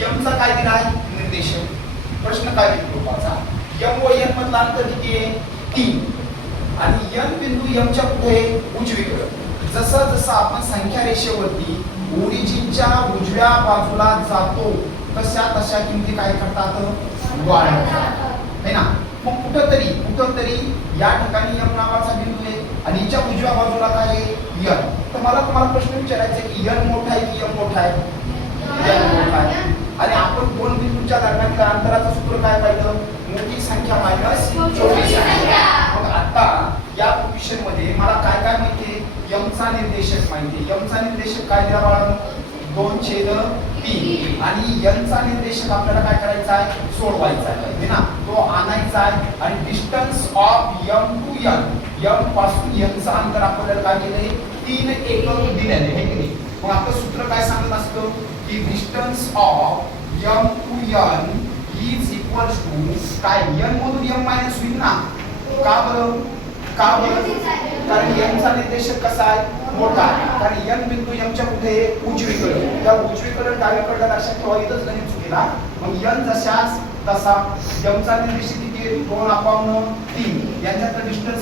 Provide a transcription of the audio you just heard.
यमचा काय दिला आहे निर्देशक. प्रश्न काय रूपाचा यम व एन मधला अंतर किती आहे 3 आणि एन बिंदू यमच्या कुठे उजवीकडे. जसं जसं आपण संख्या रेषेवरती ओरिजिनच्या उजव्या बाजूला जातो तशा तशा किमती काय करतात वाढतात है ना. मग कुठंतरी या ठिकाणी यम नावाचा बिंदू आहे आणि हिच्या उजव्या बाजूला काय आहे यन. तर मला तुम्हाला प्रश्न विचारायचा आहे की यन मोठा आहे की यम मोठा आहे. यन मोठा आहे. आणि आपण दोन बिंदूंच्या दरम्यानच्या अंतराचं सूत्र काय पाहिलं मोठी संख्या मायनस छोटी संख्या. मग आता या क्वेश्चन मध्ये मला काय काय माहिती आहे यमचा निर्देशक माहिती आहे. यमचा निर्देशक काय दिला बाळांनो 2/3 आणि यनचा निर्देशक आपल्याला काय करायचा आहे सोडवायचा आहे ना. तो आणायचा आहे आणि distance of M to N M पासून यनचा अंतर आपल्याला काय केलंय 3 एकक दिलेले आहे की नाही. मग आपलं सूत्र काय सांगत असतं की distance of M to N is equals to काय यन मधून यम मायनस होईल ना. का बरं कारण यमचा निर्देशक कसा आहे मोठा आहे. कारण यन बिंदू यमच्या कुठे उजवीकडे त्या उजवीकडे डावीकडे लक्षात ठेवा इथंच गणित चुकीला. मग यन जशाच तसा यमचा निर्देशक किती 2/3 यांच्यातलं डिस्टन्स